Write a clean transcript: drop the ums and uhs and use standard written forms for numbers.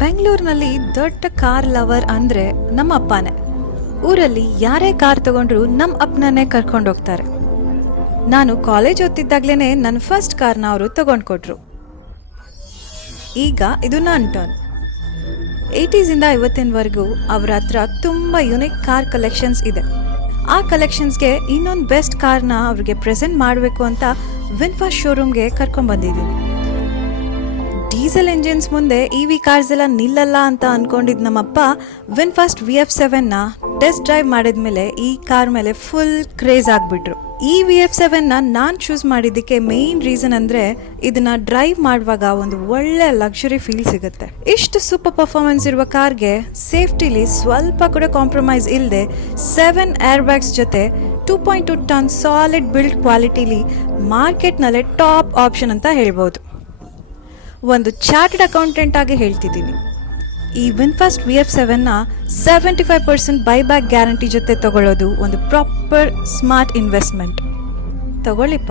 ಬೆಂಗಳೂರಿನಲ್ಲಿ ದೊಡ್ಡ car lover ಅಂದರೆ ನಮ್ಮ ಅಪ್ಪನೇ. ಊರಲ್ಲಿ ಯಾರೇ ಕಾರ್ ತಗೊಂಡ್ರು ನಮ್ಮ ಅಪ್ಪನನ್ನೇ ಕರ್ಕೊಂಡು ಹೋಗ್ತಾರೆ. ನಾನು ಕಾಲೇಜ್ ಓದ್ತಿದ್ದಾಗಲೇ ನನ್ನ ಫಸ್ಟ್ ಕಾರ್ನ ಅವರು ತಗೊಂಡು ಕೊಟ್ರು. ಈಗ ಇದು ನನ್ನ ಟರ್ನ್. 80s ಇವತ್ತಿನವರೆಗೂ ಅವ್ರ ಹತ್ರ ತುಂಬ ಯುನಿಕ್ ಕಾರ್ ಕಲೆಕ್ಷನ್ಸ್ ಇದೆ. ಆ ಕಲೆಕ್ಷನ್ಸ್ಗೆ ಇನ್ನೊಂದು ಬೆಸ್ಟ್ ಕಾರ್ನ ಅವ್ರಿಗೆ ಪ್ರೆಸೆಂಟ್ ಮಾಡಬೇಕು ಅಂತ ವಿನ್ಫಾಸ್ಟ್ ಶೋರೂಮ್ಗೆ ಕರ್ಕೊಂಡ್ಬಂದಿದ್ದೀನಿ. ಡೀಸೆಲ್ ಎಂಜಿನ್ಸ್ ಮುಂದೆ EV ಕಾರ್ಸ್ ಎಲ್ಲ ನಿಲ್ಲಲ್ಲ ಅಂತ ಅಂದ್ಕೊಂಡಿದ್ದು ನಮ್ಮಪ್ಪ ವಿನ್ಫಾಸ್ಟ್ VF7ನ ಟೆಸ್ಟ್ ಡ್ರೈವ್ ಮಾಡಿದ್ಮೇಲೆ ಈ ಕಾರ್ ಮೇಲೆ ಫುಲ್ ಕ್ರೇಜ್ ಆಗಿಬಿಟ್ರು. ಈ VF7ನ ನಾನು ಚೂಸ್ ಮಾಡಿದ್ದಕ್ಕೆ ಮೇನ್ ರೀಸನ್ ಅಂದರೆ ಇದನ್ನ ಡ್ರೈವ್ ಮಾಡುವಾಗ ಒಂದು ಒಳ್ಳೆ ಲಕ್ಸುರಿ ಫೀಲ್ ಸಿಗುತ್ತೆ. ಇಷ್ಟು ಸೂಪರ್ ಪರ್ಫಾರ್ಮೆನ್ಸ್ ಇರುವ ಕಾರ್ಗೆ ಸೇಫ್ಟಿಲಿ ಸ್ವಲ್ಪ ಕೂಡ ಕಾಂಪ್ರಮೈಸ್ ಇಲ್ಲದೆ 7 ಏರ್ ಬ್ಯಾಗ್ಸ್ ಜೊತೆ 2.2 ಟನ್ ಸಾಲಿಡ್ ಬಿಲ್ಡ್ ಕ್ವಾಲಿಟಿಲಿ ಮಾರ್ಕೆಟ್ನಲ್ಲೇ ಟಾಪ್ ಆಪ್ಷನ್ ಅಂತ ಹೇಳ್ಬೋದು. ಒಂದು ಚಾರ್ಟೆಡ್ ಅಕೌಂಟೆಂಟ್ ಆಗಿ ಹೇಳ್ತಿದ್ದೀನಿ, ಈ ವಿನ್ಫಾಸ್ಟ್ VF7ನ 75% ಬೈಬ್ಯಾಕ್ ಗ್ಯಾರಂಟಿ ಜೊತೆ ತಗೊಳ್ಳೋದು ಒಂದು ಪ್ರಾಪರ್ ಸ್ಮಾರ್ಟ್ ಇನ್ವೆಸ್ಟ್ಮೆಂಟ್. ತಗೊಳ್ಳಿಪ್ಪ.